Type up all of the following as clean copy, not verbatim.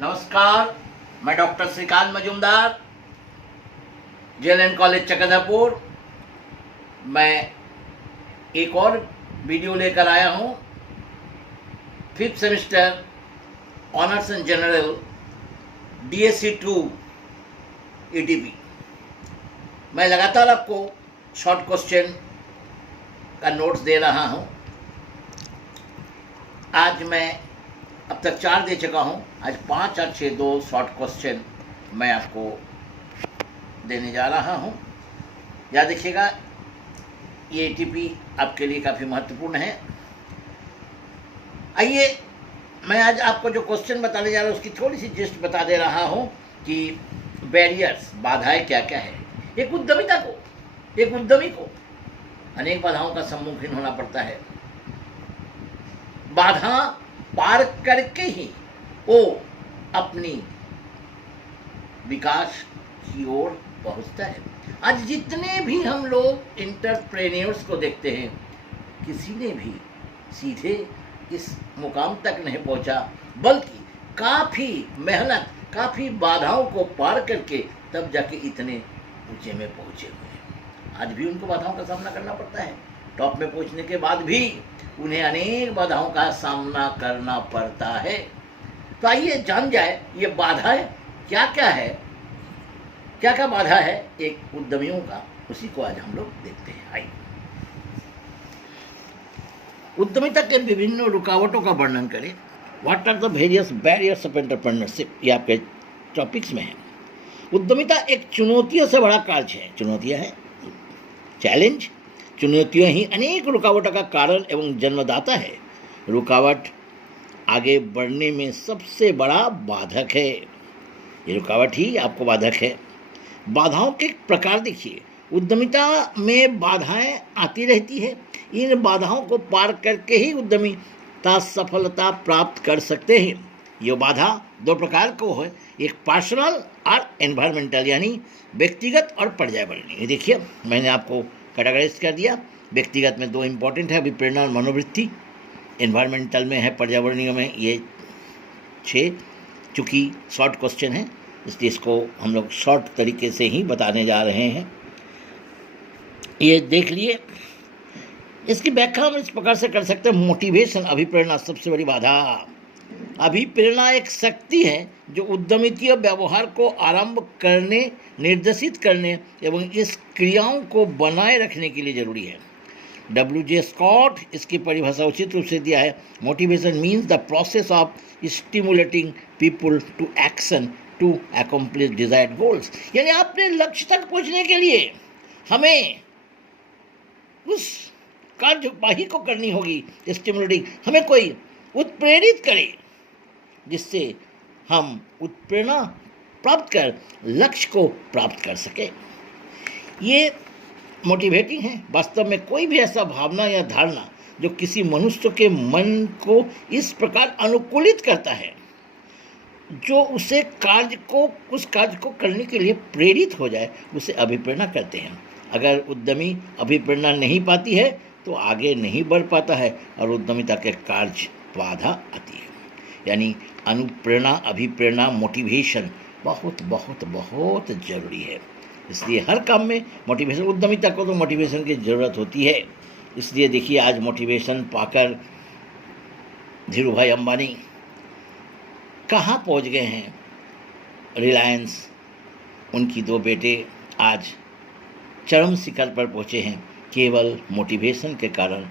नमस्कार, मैं doctor Shrikant Majumdar, JLN college Chakradharpur. मैं एक और वीडियो लेकर आया हूँ। 5th semester honours in general DSC 2 ETP। मैं लगातार आपको शॉर्ट क्वेश्चन का नोट्स दे रहा हूँ। आज मैं अब तक 4 दे चुका हूँ। आज 5 और 6 2 शॉर्ट क्वेश्चन मैं आपको देने जा रहा हूँ। याद रखिएगा, ये ATP आपके लिए काफ़ी महत्वपूर्ण है। आइए, मैं आज आपको जो क्वेश्चन बताने जा रहा हूँ उसकी थोड़ी सी जिस्ट बता दे रहा हूँ कि बैरियर्स, बाधाएं क्या क्या है। एक उद्यमी को अनेक बाधाओं का सम्मुखीन होना पड़ता है। बाधा पार करके ही वो अपनी विकास की ओर पहुंचता है। आज जितने भी हम लोग एंटरप्रेन्योर्स को देखते हैं, किसी ने भी सीधे इस मुकाम तक नहीं पहुंचा, बल्कि काफ़ी मेहनत, काफ़ी बाधाओं को पार करके तब जाके इतने ऊंचे में पहुंचे हुए हैं। आज भी उनको बाधाओं का सामना करना पड़ता है। टॉप में पहुंचने के बाद भी उन्हें अनेक बाधाओं का सामना करना पड़ता है। तो आइए जान जाए ये बाधाएं क्या क्या है, क्या क्या बाधा है एक उद्यमियों का, उसी को आज हम लोग देखते हैं। आइए, उद्यमिता के विभिन्न रुकावटों का वर्णन करें। What are the various barriers of entrepreneurship, ये आपके टॉपिक्स में है। उद्यमिता एक चुनौतियों से बड़ा कार्य है। चुनौतियां है, चैलेंज। चुनौतियां ही अनेक रुकावटों का कारण एवं जन्मदाता है। रुकावट आगे बढ़ने में सबसे बड़ा बाधक है। ये रुकावट ही आपको बाधक है। बाधाओं के प्रकार देखिए। उद्यमिता में बाधाएं आती रहती है। इन बाधाओं को पार करके ही उद्यमिता सफलता प्राप्त कर सकते हैं। ये बाधा 2 प्रकार को है, एक पर्सनल और एनवायरमेंटल, यानी व्यक्तिगत और पर्यावरणीय। देखिए, मैंने आपको कैटेगराइज कर दिया। व्यक्तिगत में 2 इंपॉर्टेंट है, अभिप्रेरणा और मनोवृत्ति। एनवायरमेंटल में है, पर्यावरणीय में ये 6। चूँकि शॉर्ट क्वेश्चन है इसलिए इसको हम लोग शॉर्ट तरीके से ही बताने जा रहे हैं। ये देख लिए। इसकी व्याख्या हम इस प्रकार से कर सकते हैं। मोटिवेशन, अभिप्रेरणा सबसे बड़ी बाधा। अभिप्रेरणा एक शक्ति है जो उद्यमिता व्यवहार को आरंभ करने, निर्देशित करने एवं इस क्रियाओं को बनाए रखने के लिए जरूरी है। WJ स्कॉट इसकी परिभाषा उचित रूप से दिया है। Motivation means the process of stimulating people to action to accomplish desired goals. यानी अपने लक्ष्य तक पहुंचने के लिए हमें उस कार्यवाही को करनी होगी। स्टिमुलेटिंग, हमें कोई उत्प्रेरित करे जिससे हम उत्प्रेरणा प्राप्त कर लक्ष्य को प्राप्त कर सके। ये मोटिवेटिंग है। वास्तव में कोई भी ऐसा भावना या धारणा जो किसी मनुष्य के मन को इस प्रकार अनुकूलित करता है जो उस कार्य को करने के लिए प्रेरित हो जाए, उसे अभिप्रेरणा कहते हैं। अगर उद्यमी अभिप्रेरणा नहीं पाती है तो आगे नहीं बढ़ पाता है और उद्यमिता के कार्य बाधा आती है। यानी अनुप्रेरणा, अभिप्रेरणा, मोटिवेशन बहुत बहुत बहुत जरूरी है। इसलिए हर काम में मोटिवेशन, उद्यमिता को तो मोटिवेशन की ज़रूरत होती है। इसलिए देखिए, आज मोटिवेशन पाकर धीरू भाई अंबानी कहाँ पहुँच गए हैं। रिलायंस, उनकी 2 बेटे आज चरम शिखर पर पहुँचे हैं केवल मोटिवेशन के कारण।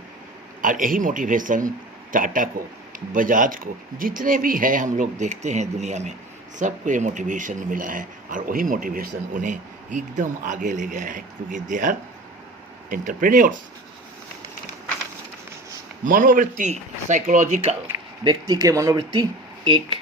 और यही मोटिवेशन टाटा को, बजाज को, जितने भी है हम लोग देखते हैं दुनिया में, सबको ये मोटिवेशन मिला है और वही मोटिवेशन उन्हें एकदम आगे ले गया है, क्योंकि दे आर एंटरप्रेन्योर्स। मनोवृत्ति, साइकोलॉजिकल, व्यक्ति के मनोवृत्ति एक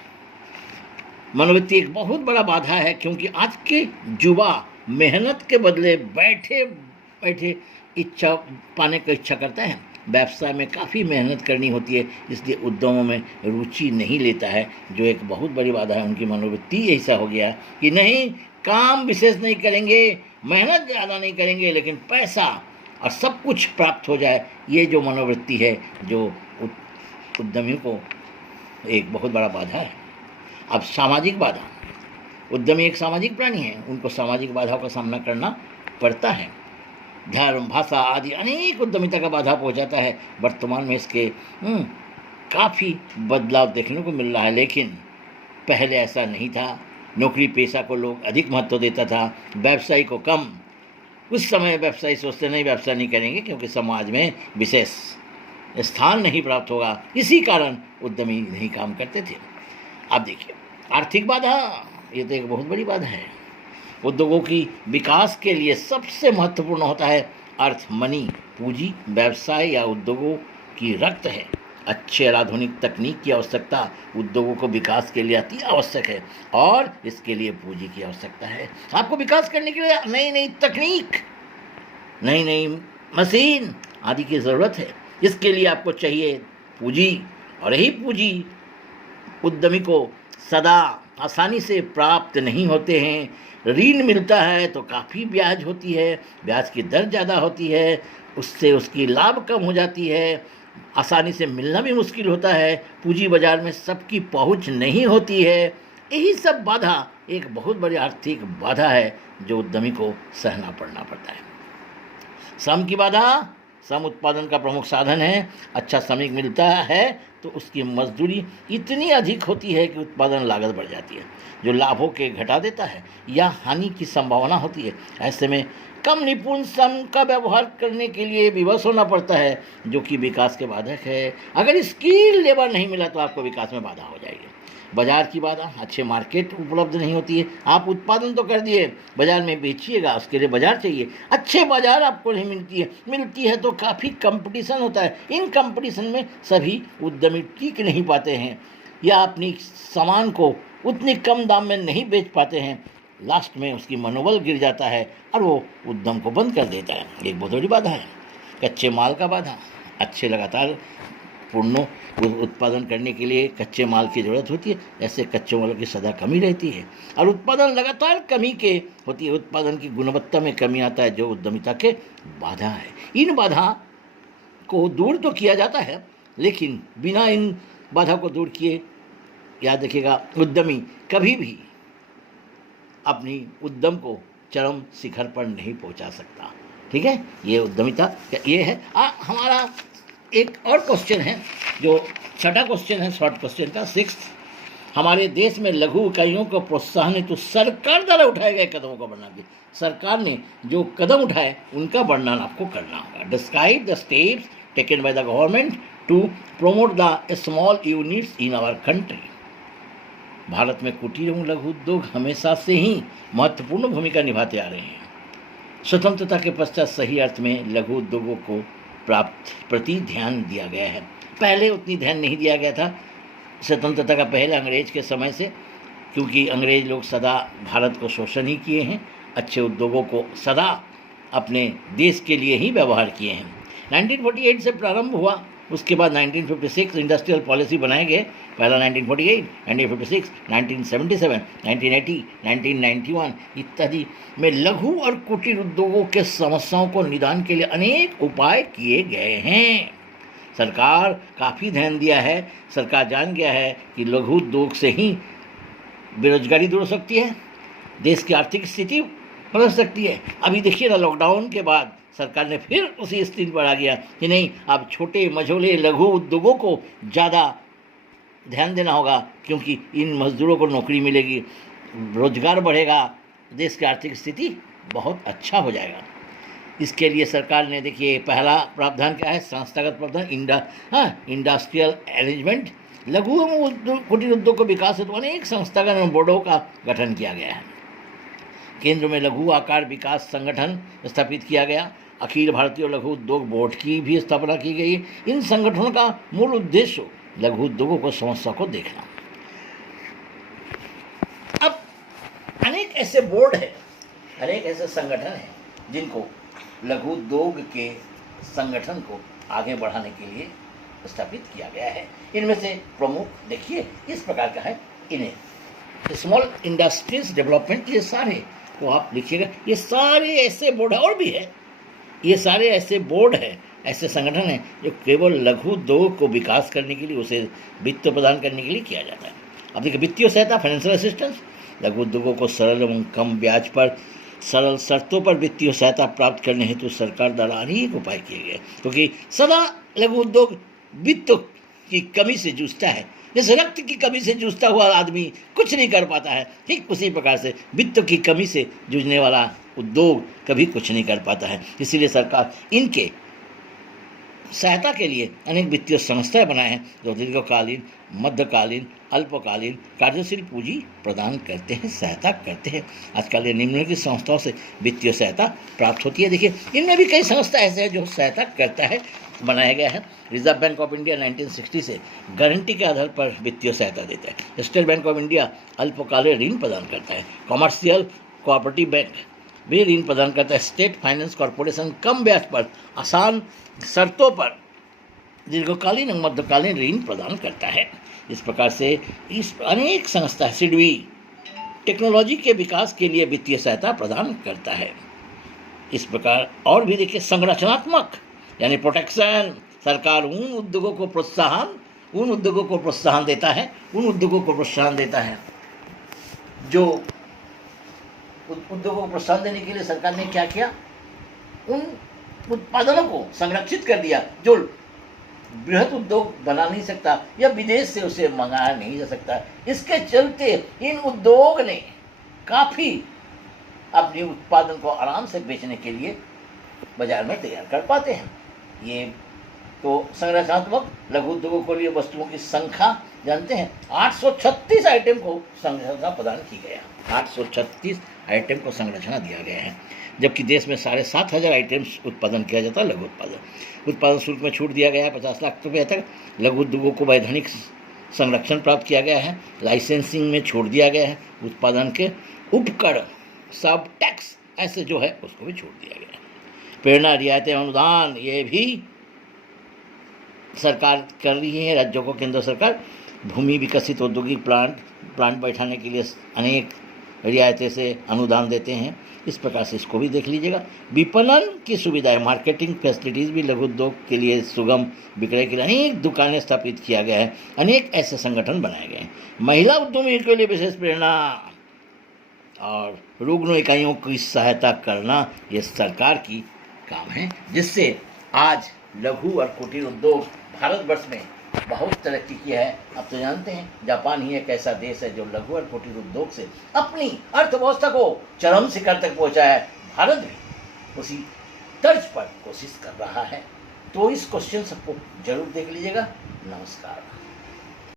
बहुत बड़ा बाधा है, क्योंकि आज के युवा मेहनत के बदले बैठे बैठे इच्छा पाने की इच्छा करता है। व्यवसाय में काफ़ी मेहनत करनी होती है, इसलिए उद्यमों में रुचि नहीं लेता है, जो एक बहुत बड़ी बाधा है। उनकी मनोवृत्ति ऐसा हो गया कि नहीं, काम विशेष नहीं करेंगे, मेहनत ज़्यादा नहीं करेंगे, लेकिन पैसा और सब कुछ प्राप्त हो जाए। ये जो मनोवृत्ति है, जो उद्यमियों को एक बहुत बड़ा बाधा है। अब सामाजिक बाधा, उद्यमी एक सामाजिक प्राणी है, उनको सामाजिक बाधाओं का सामना करना पड़ता है। धर्म, भाषा आदि अनेक उद्यमिता का बाधा पहुंचाता है। वर्तमान में इसके काफ़ी बदलाव देखने को मिल रहा है, लेकिन पहले ऐसा नहीं था। नौकरी पेशा को लोग अधिक महत्व देता था, व्यवसायी को कम। उस समय व्यवसायी सोचते नहीं, व्यवसाय नहीं करेंगे क्योंकि समाज में विशेष स्थान नहीं प्राप्त होगा, इसी कारण उद्यमी नहीं काम करते थे। अब देखिए आर्थिक बाधा, ये तो एक बहुत बड़ी बाधा है। उद्योगों की विकास के लिए सबसे महत्वपूर्ण होता है अर्थ, मनी, पूंजी। व्यवसाय या उद्योगों की रक्त है। अच्छे और आधुनिक तकनीक की आवश्यकता उद्योगों को विकास के लिए अति आवश्यक है और इसके लिए पूंजी की आवश्यकता है। आपको विकास करने के लिए नई नई तकनीक, नई नई मशीन आदि की ज़रूरत है। इसके लिए आपको चाहिए पूंजी, और यही पूंजी उद्यमी को सदा आसानी से प्राप्त नहीं होते हैं। ऋण मिलता है तो काफ़ी ब्याज होती है, ब्याज की दर ज़्यादा होती है, उससे उसकी लाभ कम हो जाती है, आसानी से मिलना भी मुश्किल होता है, पूंजी बाजार में सबकी पहुंच नहीं होती है। यही सब बाधा एक बहुत बड़ी आर्थिक बाधा है जो उद्यमी को सहना पड़ना पड़ता है। श्रम की बाधा, श्रम उत्पादन का प्रमुख साधन है। अच्छा श्रमिक मिलता है तो उसकी मजदूरी इतनी अधिक होती है कि उत्पादन लागत बढ़ जाती है, जो लाभों के घटा देता है या हानि की संभावना होती है। ऐसे में कम निपुण श्रम का व्यवहार करने के लिए विवश होना पड़ता है, जो कि विकास के बाधक है। अगर स्किल लेबर नहीं मिला तो आपको विकास में बाधा हो जाएगी। बाजार की बाधा, अच्छे मार्केट उपलब्ध नहीं होती है। आप उत्पादन तो कर दिए, बाजार में बेचिएगा, उसके लिए बाजार चाहिए। अच्छे बाजार आपको नहीं मिलती है तो काफ़ी कंपटीशन होता है। इन कंपटीशन में सभी उद्यमी टिक नहीं पाते हैं या अपनी सामान को उतनी कम दाम में नहीं बेच पाते हैं। लास्ट में उसकी मनोबल गिर जाता है और वो उद्यम को बंद कर देता है। एक बहुत बड़ी बाधा है। कच्चे माल का बाधा, अच्छे लगातार पूर्ण उत्पादन करने के लिए कच्चे माल की ज़रूरत होती है। ऐसे कच्चे माल की सदा कमी रहती है और उत्पादन लगातार कमी के होती है। उत्पादन की गुणवत्ता में कमी आता है, जो उद्यमिता के बाधा है। इन बाधा को दूर तो किया जाता है, लेकिन बिना इन बाधा को दूर किए, याद रखिएगा, उद्यमी कभी भी अपनी उद्यम को चरम शिखर पर नहीं पहुंचा सकता। ठीक है, ये उद्यमिता ये है। हमारा एक और क्वेश्चन है, जो छठा क्वेश्चन है शॉर्ट क्वेश्चन का, 6। हमारे देश में लघु इकाइयों को प्रोत्साहन हेतु सरकार द्वारा उठाए गए कदमों का वर्णन कीजिए। सरकार ने जो कदम उठाए उनका वर्णन आपको करना होगा। Describe the steps taken by the government to promote the small units in our country. Bharat में कुटीर एवं लघु उद्योग हमेशा से ही महत्वपूर्ण भूमिका निभाते आ रहे हैं। स्वतंत्रता के पश्चात सही अर्थ में लघु उद्योगों को प्रति ध्यान दिया गया है। पहले उतनी ध्यान नहीं दिया गया था स्वतंत्रता का पहले, अंग्रेज के समय से, क्योंकि अंग्रेज लोग सदा भारत को शोषण ही किए हैं, अच्छे उद्योगों को सदा अपने देश के लिए ही व्यवहार किए हैं। 1948 से प्रारंभ हुआ, उसके बाद 1956 इंडस्ट्रियल पॉलिसी बनाए गए। पहला 1948, 1956, 1977, 1980, 1991 इत्यादि में लघु और कुटीर उद्योगों के समस्याओं को निदान के लिए अनेक उपाय किए गए हैं। सरकार काफ़ी ध्यान दिया है। सरकार जान गया है कि लघु उद्योग से ही बेरोजगारी दूर हो सकती है, देश की आर्थिक स्थिति बदल सकती है। अभी देखिए ना, लॉकडाउन के बाद सरकार ने फिर उसी स्थिति पर आ गया कि नहीं, अब छोटे मझोले लघु उद्योगों को ज़्यादा ध्यान देना होगा, क्योंकि इन मजदूरों को नौकरी मिलेगी, रोजगार बढ़ेगा, देश की आर्थिक स्थिति बहुत अच्छा हो जाएगा। इसके लिए सरकार ने, देखिए, पहला प्रावधान क्या है, संस्थागत प्रावधान, इंडस्ट्रियल अरेंजमेंट। लघु एवं कुटीर उद्योग को विकास हेतु अनेक संस्थागत एवं बोर्डों का गठन किया गया है। केंद्र में लघु आकार विकास संगठन स्थापित किया गया। अखिल भारतीय लघु उद्योग बोर्ड की भी स्थापना की गई। इन संगठनों का मूल उद्देश्य लघु उद्योगों को समस्या को देखना। अब अनेक ऐसे बोर्ड हैं, अनेक ऐसे संगठन हैं जिनको लघु उद्योग के संगठन को आगे बढ़ाने के लिए स्थापित किया गया है। इनमें से प्रमुख देखिए इस प्रकार का है, इन्हें स्मॉल इंडस्ट्रीज डेवलपमेंट, ये सारे तो आप लिखिएगा, ये सारे ऐसे बोर्ड है, और भी है, ये सारे ऐसे बोर्ड हैं, ऐसे संगठन हैं जो केवल लघु उद्योग को विकास करने के लिए, उसे वित्त प्रदान करने के लिए किया जाता है। अब देखिए, वित्तीय सहायता, फाइनेंशियल असिस्टेंस, लघु उद्योगों को सरल एवं कम ब्याज पर सरल शर्तों पर वित्तीय सहायता प्राप्त करने हेतु सरकार द्वारा अनेक उपाय किए गए, क्योंकि सदा लघु उद्योग वित्त की कमी से जूझता है। जैसे रक्त की कमी से जूझता हुआ आदमी कुछ नहीं कर पाता है, ठीक उसी प्रकार से वित्त की कमी से जूझने वाला उद्योग कभी कुछ नहीं कर पाता है। इसीलिए सरकार इनके सहायता के लिए अनेक वित्तीय संस्थाएं बनाए हैं, जो दीर्घकालीन, मध्यकालीन, अल्पकालीन कार्यशील पूंजी प्रदान करते हैं, सहायता करते हैं। आजकल ये निम्नलिखित संस्थाओं से वित्तीय सहायता प्राप्त होती है। देखिए, इनमें भी कई संस्था ऐसे हैं जो सहायता करता है, बनाया गया है। रिजर्व बैंक ऑफ इंडिया 1960 से गारंटी के आधार पर वित्तीय सहायता देता है। स्टेट बैंक ऑफ इंडिया अल्पकालीन ऋण प्रदान करता है। कॉमर्शियल कोऑपरेटिव बैंक भी ऋण प्रदान करता है। स्टेट फाइनेंस कॉरपोरेशन कम ब्याज पर आसान शर्तों पर दीर्घकालीन और मध्यकालीन ऋण प्रदान करता है। इस प्रकार से इस अनेक संस्था, सिडबी टेक्नोलॉजी के विकास के लिए वित्तीय सहायता प्रदान करता है। इस प्रकार और भी देखिए, संरचनात्मक यानी प्रोटेक्शन, सरकार उन उद्योगों को प्रोत्साहन देता है, जो उद्योगों को प्रोत्साहन देने के लिए सरकार ने क्या किया, उन उत्पादनों को संरक्षित कर दिया जो बृहद उद्योग बना नहीं सकता या विदेश से उसे मंगाया नहीं जा सकता। इसके चलते इन उद्योग ने काफ़ी अपने उत्पादन को आराम से बेचने के लिए बाजार में तैयार कर पाते हैं। ये तो संरचनात्मक लघु उद्योगों के लिए वस्तुओं की संख्या जानते हैं, 836 आइटम को संरचना प्रदान की गया, 836 आइटम को संरचना दिया गया है, जबकि देश में 7,500 आइटम्स उत्पादन किया जाता है। लघु उत्पादन शुल्क में छूट दिया गया है 50 लाख रुपये तक। लघु उद्योगों को वैधानिक संरक्षण प्राप्त किया गया है। लाइसेंसिंग में छोड़ दिया गया है। उत्पादन के उपकर, सब टैक्स ऐसे जो है उसको भी छोड़ दिया गया है। प्रेरणा, रियायतें, अनुदान ये भी सरकार कर रही है। राज्यों को केंद्र सरकार भूमि विकसित औद्योगिक प्लांट बैठाने के लिए अनेक रियायतें से अनुदान देते हैं। इस प्रकार से इसको भी देख लीजिएगा। विपणन की सुविधाएं, मार्केटिंग फैसिलिटीज़ भी लघु उद्योग के लिए सुगम विक्रय के लिए अनेक दुकानें स्थापित किया गया है। अनेक ऐसे संगठन बनाए गए हैं। महिला उद्यमियों के लिए विशेष प्रेरणा और रुग्ण इकाइयों की सहायता करना ये सरकार की काम है, जिससे आज लघु और कुटीर उद्योग भारतवर्ष में बहुत तरक्की किया है। अब तो जानते हैं, जापान ही एक ऐसा देश है जो लघु और कुटीर उद्योग से अपनी अर्थव्यवस्था को चरम शिखर तक पहुंचाया है। भारत भी उसी तर्ज पर कोशिश कर रहा है। तो इस क्वेश्चन सबको जरूर देख लीजिएगा। नमस्कार।